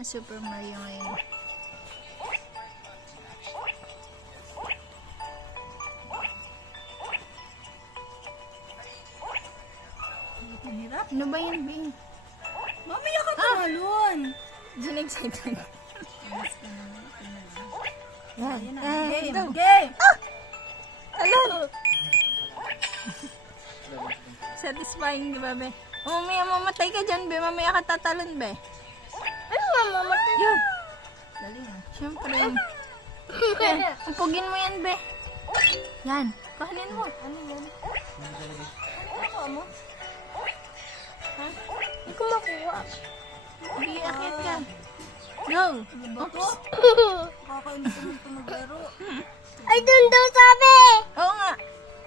Ang Super Mario ngayon. Ang hirap. Ano ba yan, Bing? Mamaya ka tumalon. Diyan excited. Yan. Yan na. Game. Game. Game. Talon! Satisfying, di ba, be? Mamaya mamatay ka dyan, be. Mamaya ka tatalon, be. Ano mamamatay? Yun. Dali na. Siyempre. Yan. Upugin mo yan, be. Yan. Kahanin mo. Ano yan? Ano mo? Hindi ko makuha. Hindi, akit ka. Go. Bato? Kakainis naman ito maglaro. Ay, doon daw sabi! Oo nga.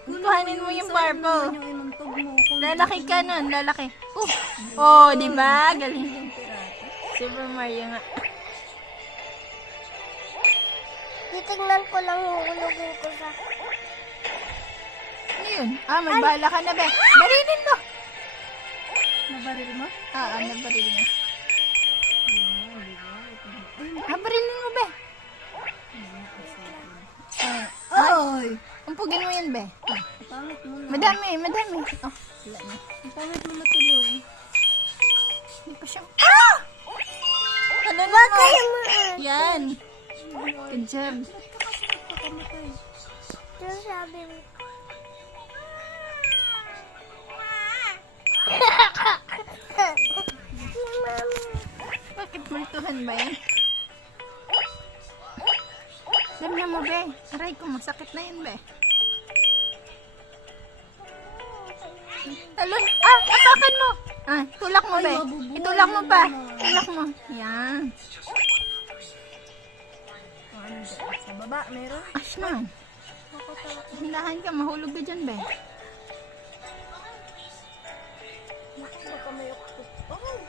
Kuhanin mo yung purple. Yung inuntog mo. Kung Lalaki ka nun, lalaki. Oh, di ba? Galing. yung pirata. Super Mario nga. Titignan ko lang hulugin ko sa... Ano yun? May bala ka na, be. Barilin mo. Nabaril mo? Nabaril niya. Barilin mo, be. Ay! Umpugin mo yun, be. Pangit mo na. Madami. Oh, wala na. Pangit mo matuloy. Hindi pa siya. Ano na Wag mo? kayo mga... Yan. Good job. Pakamatay. Doon sabi mo. Mama. Bakit multuhan ba yan? Dami mo, be. Aray ko, masakit na yun, be. Talon. Apakan mo. Tulak mo, be. Itulak mo pa. Tulak mo. Yan. Ano dyan? Sa baba, meron? Ash man. Hindahan ka, mahulog ka dyan, be. Baka may okto. Oh!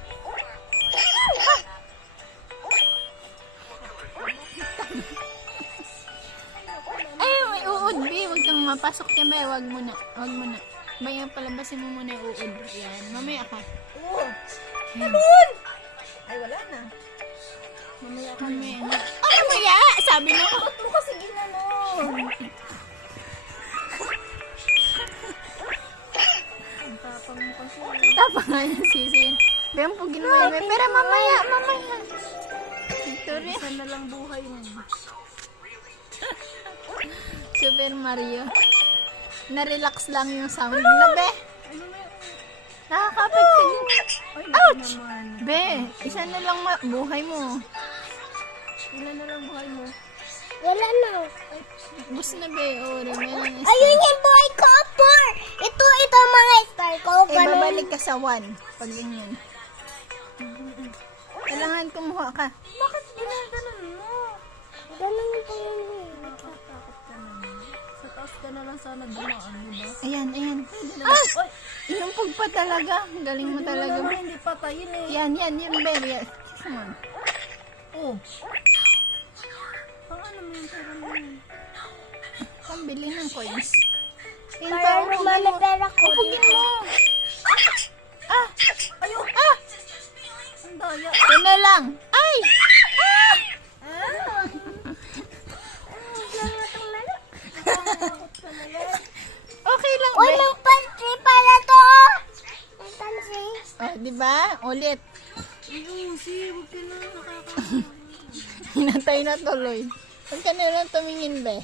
Ay, may uod, be. Huwag kang mapasok ka, be. Huwag mo na. Bayan, palabasin mo muna yung uod. Yan. Mamaya ka. Oh! Yan. Ay, wala na. Mamaya ka na. Mamaya na. Mamaya! Sabi mo. Ba't mo kasi ginanon? Ang tapang mo kasi. Tapa nga yung sisi yun. Bayan, pugin mo yun, be. Pero mamaya. Victory. Isa na lang buhay mo. Super Mario. Na-relax lang yung sound na, be. Ano na yun? Nakakapit ka din. Ay, Ouch! naman. Be, isa na lang buhay mo. Ilan na lang buhay mo? Wala na. Bus na, be. O, remaining is... Ayun yung buhay ko, Apor! Ito mga star ko. Ganun. babalik ka sa 1. Pag ganyan. Kailangan kumuha ka. Bakit ginaganon mo? Ganun pa yun eh. Natatakot ka naman. Sa taas ka na lang sana dumaan, di ba? Ayan. Ay! Inumpog pa talaga. Galing mo Hindi mo talaga. naman hindi patayin eh. Yan, be. Yan. Come on. Oh. Pang ano mo yung pera mo yun? Pambili ng coins. Yan pa, Para upugin naman mo. may pera ko. Upugin mo. Ayun! Ang daya. Yan na lang. Ay! Nakakakot ka na yan. Okay lang, Uy, be. may pantry pala to. May pantry. Di ba? Ulit. Lucy, huwag ka na nakakakot. Hinatay na tuloy. Huwag ka na lang tumingin, be.